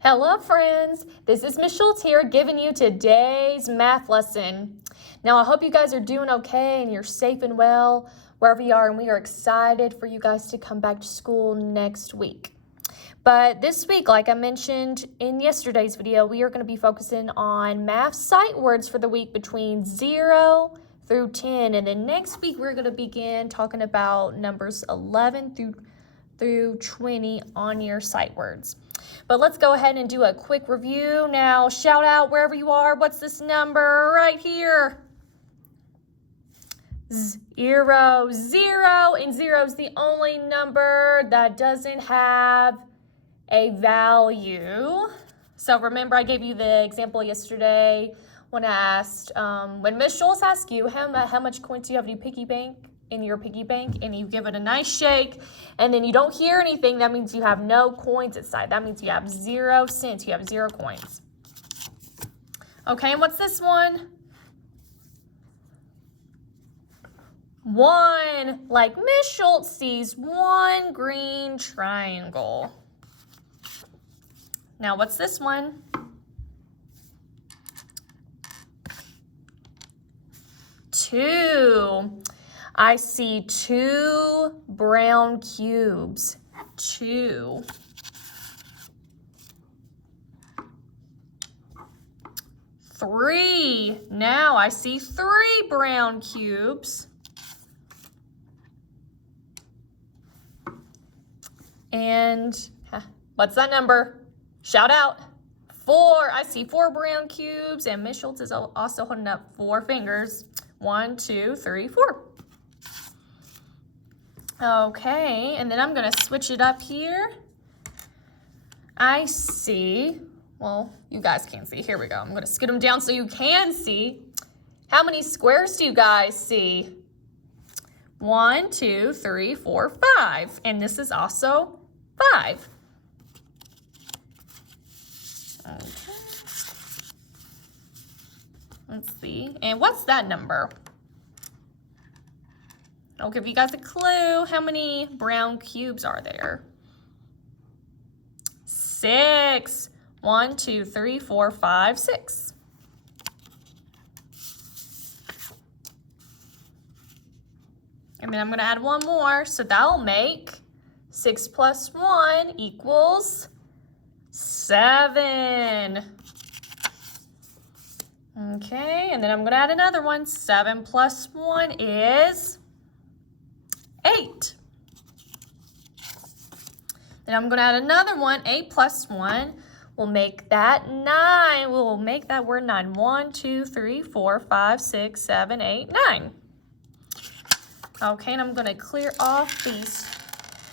Hello friends, this is Miss Schultz here giving you today's math lesson. Now I hope you guys are doing okay and you're safe and well wherever you are, and we are excited for you guys to come back to school next week. But this week, like I mentioned in yesterday's video, we are going to be focusing on math sight words for the week between 0 through 10, and then next week we're going to begin talking about numbers 11 through 20 on your sight words. But let's go ahead and do a quick review. Now, shout out wherever you are. What's this number right here? 0. 0, and 0 is the only number that doesn't have a value. So remember, I gave you the example yesterday when I asked, when Miss Schultz asked you how much coins do you have in your piggy bank, and you give it a nice shake, and then you don't hear anything, that means you have no coins inside. That means you have 0 cents. You have 0 coins. Okay, and what's this one? 1. Like Miss Schultz sees 1 green triangle. Now, what's this one? 2. I see 2 brown cubes. 2. 3. Now I see 3 brown cubes. And what's that number? Shout out. 4. I see 4 brown cubes, and Miss Schultz is also holding up 4 fingers. 1, 2, 3, 4. Okay, and then I'm going to switch it up here. I see, well, you guys can't see. Here we go. I'm going to scoot them down so you can see. How many squares do you guys see? 1, 2, 3, 4, 5. And this is also 5. Okay. Let's see. And what's that number? I'll give you guys a clue. How many brown cubes are there? 6. 1, 2, 3, 4, 5, 6. And then I'm going to add 1 more. So that'll make 6 plus 1 equals 7. Okay, and then I'm going to add another one. 7 plus 1 is 8. Then I'm going to add another one. 8 plus 1 will make that 9. We'll make that word 9. 1, 2, 3, 4, 5, 6, 7, 8, 9. Okay, and I'm going to clear off these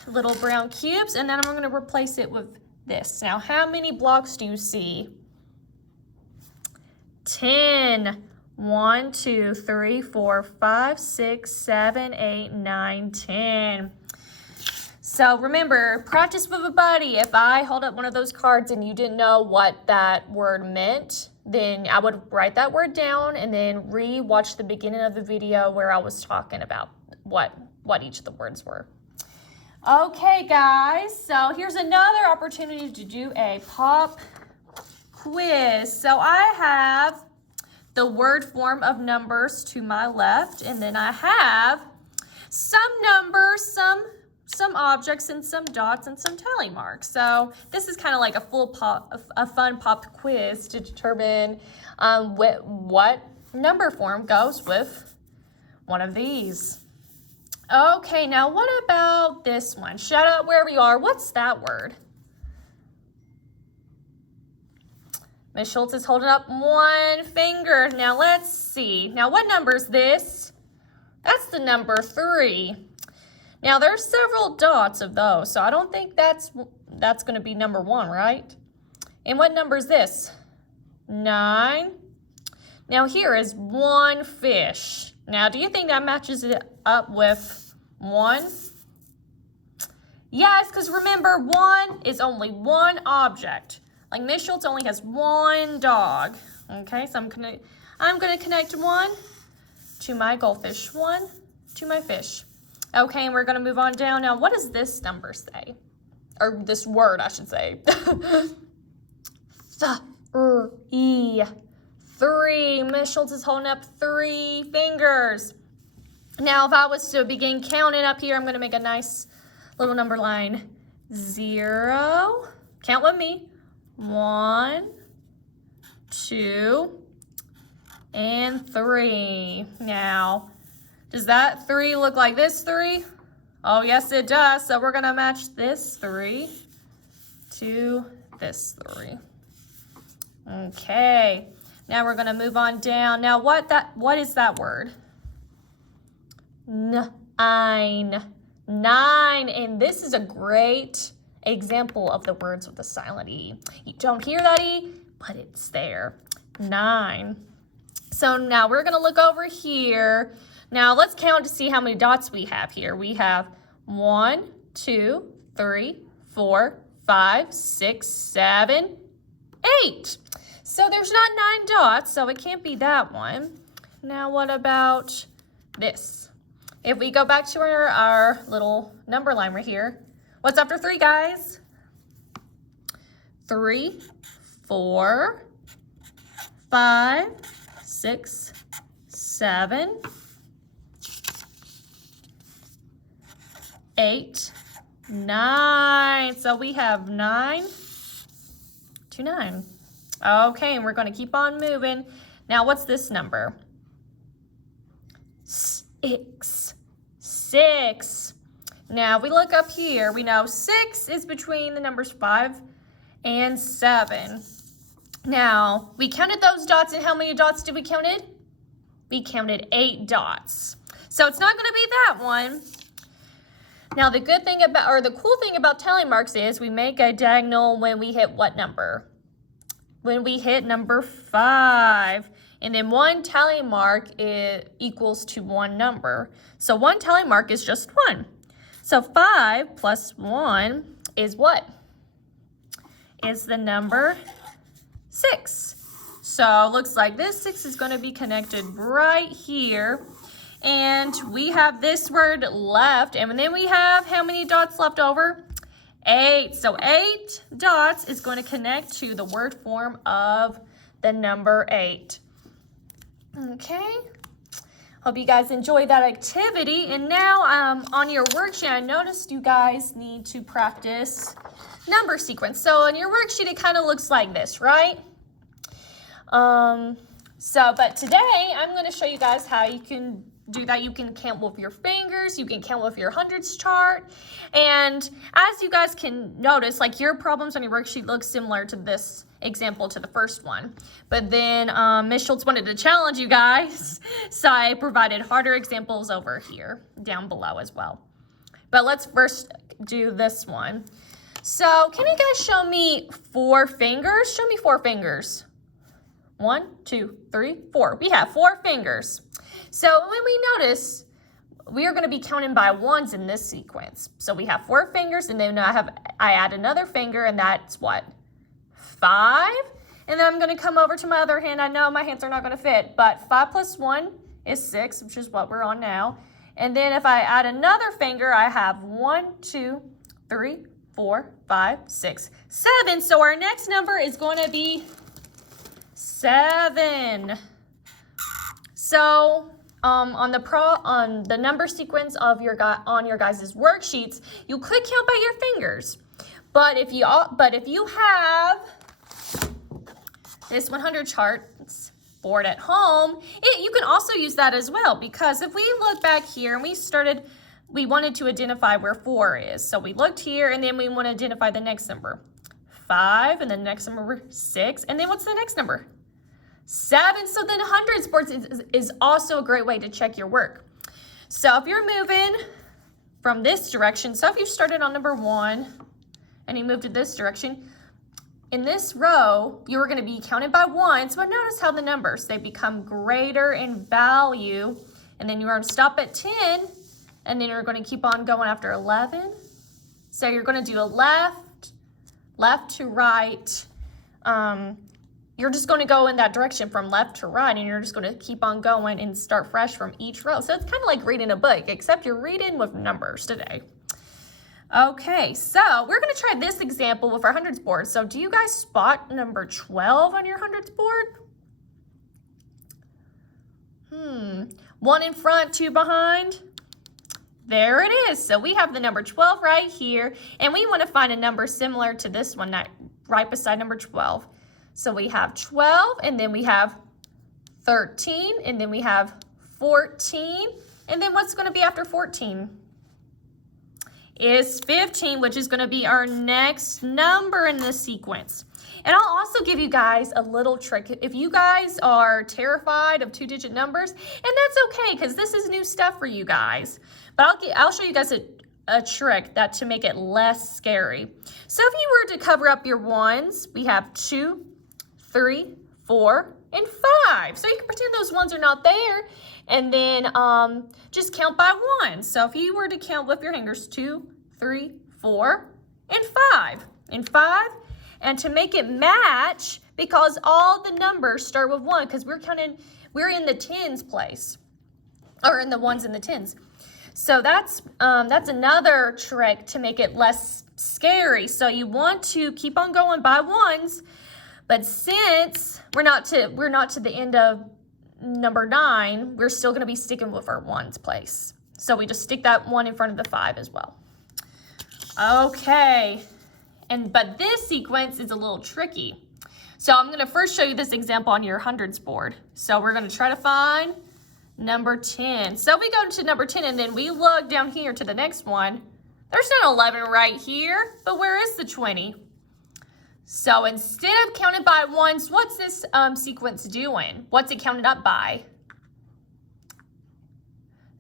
little brown cubes, and then I'm going to replace it with this. Now, how many blocks do you see? 10. 1, 2, 3, 4, 5, 6, 7, 8, 9, 10. So remember, practice with a buddy. If I hold up one of those cards and you didn't know what that word meant, then I would write that word down and then re-watch the beginning of the video where I was talking about what each of the words were. Okay, guys, so here's another opportunity to do a pop quiz. So I have the word form of numbers to my left, and then I have some numbers, some objects, and some dots and some tally marks. So this is kind of like a fun pop quiz to determine what number form goes with one of these. Okay, now what about this one? Shout out wherever you are. What's that word? Miss Schultz is holding up 1 finger. Now let's see. Now what number is this? That's the number 3. Now there's several dots of those, so I don't think that's going to be number 1, right? And what number is this? 9. Now here is 1 fish. Now do you think that matches it up with 1? Yes, because remember, 1 is only 1 object. Like Miss Schultz only has 1 dog. Okay, so I'm gonna connect 1 to my goldfish, 1 to my fish. Okay, and we're gonna move on down. Now, what does this number say? Or this word, I should say. 3. 3. Miss Schultz is holding up 3 fingers. Now, if I was to begin counting up here, I'm going to make a nice little number line. 0. Count with me. 1, 2, and 3. Now, does that 3 look like this 3? Oh, yes, it does. So we're going to match this 3 to this 3. Okay. Now we're going to move on down. Now, what is that word? Nine. 9. And this is a great example of the words with the silent E. You don't hear that E, but it's there. 9. So now we're going to look over here. Now let's count to see how many dots we have here. We have 1, 2, 3, 4, 5, 6, 7, 8. So there's not 9 dots, so it can't be that one. Now what about this? If we go back to our little number line right here, what's after 3, guys? 3, 4, 5, 6, 7, 8, 9. So we have 9 to 9. Okay, and we're going to keep on moving. Now, what's this number? 6. 6. Now, if we look up here, we know 6 is between the numbers 5 and 7. Now, we counted those dots, and how many dots did we counted? We counted 8 dots. So it's not going to be that one. Now, the good thing about, or the cool thing about tally marks is we make a diagonal when we hit what number? When we hit number 5. And then one tally mark equals to one number. So one tally mark is just 1. So 5 plus 1 is what? Is the number 6. So it looks like this 6 is going to be connected right here. And we have this word left. And then we have how many dots left over? 8. So 8 dots is going to connect to the word form of the number 8. Okay. Hope you guys enjoyed that activity. And now on your worksheet, I noticed you guys need to practice number sequence. So on your worksheet, it kind of looks like this, right? But today I'm going to show you guys how you can do that. You can count with your fingers, you can count with your hundreds chart, and as you guys can notice, like your problems on your worksheet look similar to this example to the first one, but then Ms. Schultz wanted to challenge you guys, so I provided harder examples over here down below as well. But let's first do this one. So can you guys show me 4 fingers? Show me 4 fingers. 1, 2, 3, 4. We have 4 fingers. So when we notice, we are going to be counting by ones in this sequence. So we have 4 fingers, and then I add another finger, and that's what? 5. And then I'm going to come over to my other hand. I know my hands are not going to fit, but 5 plus 1 is 6, which is what we're on now. And then if I add another finger, I have 1, 2, 3, 4, 5, 6, 7. So our next number is going to be 7. So on the number sequence of your guys' worksheets, you could count by your fingers. But if you have this 100 chart board at home, you can also use that as well, because if we look back here and we wanted to identify where 4 is. So we looked here, and then we want to identify the next number. 5, and then the next number 6, and then what's the next number? 7. So then hundreds boards is also a great way to check your work. So if you're moving from this direction, so if you started on number 1 and you moved to this direction, in this row, you are going to be counted by 1. So notice how the numbers, they become greater in value. And then you're going to stop at 10, and then you're going to keep on going after 11. So you're going to do a left to right. You're just going to go in that direction from left to right, and you're just going to keep on going and start fresh from each row. So it's kind of like reading a book, except you're reading with numbers today. Okay, so we're going to try this example with our hundreds board. So do you guys spot number 12 on your hundreds board? One in front, two behind. There it is. So we have the number 12 right here, and we want to find a number similar to this one right beside number 12. So we have 12, and then we have 13, and then we have 14, and then what's going to be after 14? Is 15, which is going to be our next number in this sequence. And I'll also give you guys a little trick. If you guys are terrified of two-digit numbers, and that's okay because this is new stuff for you guys, but I'll show you guys a trick to make it less scary. So if you were to cover up your ones, we have 2, 3, 4, and 5. So you can pretend those ones are not there, and then just count by 1. So if you were to count with your fingers, 2, 3, 4, and 5, and to make it match, because all the numbers start with 1, because we're in the tens place, or in the ones and the tens. So that's another trick to make it less scary. So you want to keep on going by ones, but since we're not to the end of number 9, we're still going to be sticking with our ones place. So we just stick that 1 in front of the 5 as well. Okay, but this sequence is a little tricky. So I'm going to first show you this example on your hundreds board. So we're going to try to find number 10. So we go to number 10, and then we look down here to the next one. There's not 11 right here, but where is the 20? So instead of counting by ones, what's this sequence doing? What's it counted up by?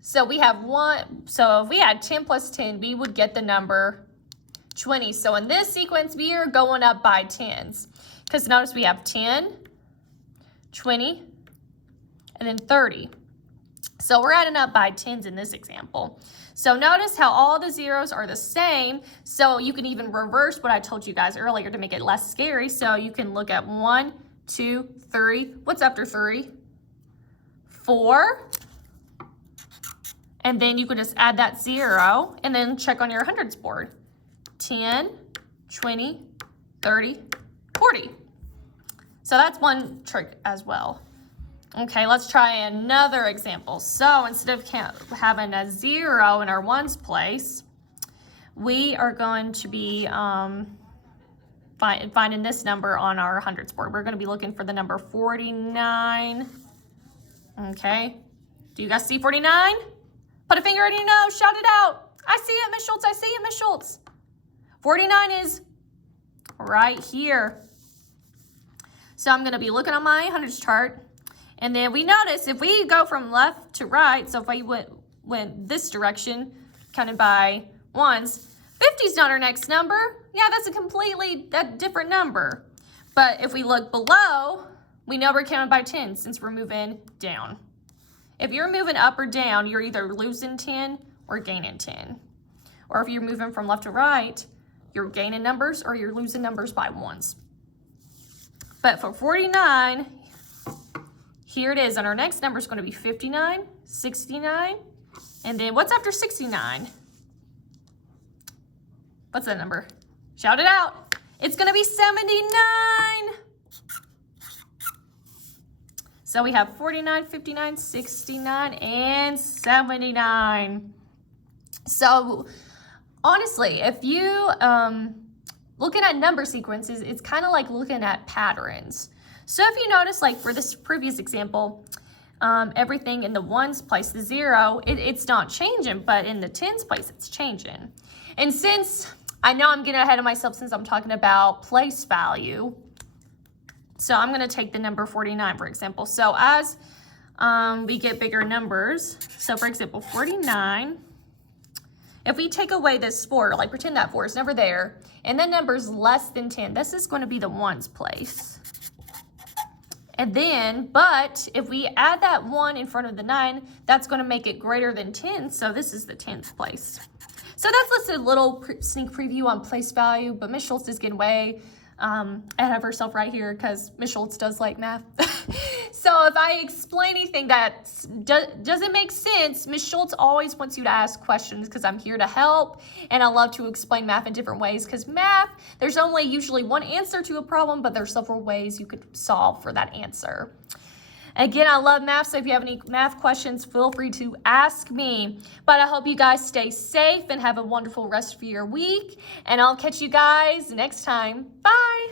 So we have 1. So if we had 10 plus 10, we would get the number 20. So in this sequence, we are going up by tens. Because notice we have 10, 20, and then 30. So we're adding up by tens in this example. So notice how all the zeros are the same. So you can even reverse what I told you guys earlier to make it less scary. So you can look at 1, 2, 3. What's after 3? 4. And then you can just add that 0 and then check on your hundreds board. 10, 20, 30, 40. So that's one trick as well. Okay, let's try another example. So instead of having a 0 in our ones place, we are going to be finding this number on our hundreds board. We're going to be looking for the number 49. Okay, do you guys see 49? Put a finger in your nose, shout it out. I see it, Miss Schultz, I see it, Miss Schultz. 49 is right here. So I'm going to be looking on my hundreds chart. And then we notice if we go from left to right, so if I went this direction, counted by ones, 50 is not our next number. Yeah, that's a completely different number. But if we look below, we know we're counted by 10 since we're moving down. If you're moving up or down, you're either losing 10 or gaining 10. Or if you're moving from left to right, you're gaining numbers or you're losing numbers by ones. But for 49, here it is, and our next number is going to be 59, 69, and then what's after 69? What's that number? Shout it out. It's going to be 79. So we have 49, 59, 69, and 79. So honestly, if you looking at number sequences, it's kind of like looking at patterns. So if you notice, like for this previous example, everything in the ones place, the 0, it's not changing, but in the tens place, it's changing. And since I know I'm getting ahead of myself since I'm talking about place value, so I'm going to take the number 49, for example. So as we get bigger numbers, so for example, 49, if we take away this 4, like pretend that 4 is never there, and then number's less than 10, this is going to be the ones place. And then, but if we add that 1 in front of the 9, that's going to make it greater than 10, so this is the 10th place. So that's just a little sneak preview on place value, but Miss Schultz is getting way ahead of herself right here because Miss Schultz does like math. So if I explain anything that doesn't make sense, Miss Schultz always wants you to ask questions because I'm here to help, and I love to explain math in different ways because math, there's only usually one answer to a problem, but there's several ways you could solve for that answer. Again, I love math, so if you have any math questions, feel free to ask me. But I hope you guys stay safe and have a wonderful rest of your week, and I'll catch you guys next time. Bye!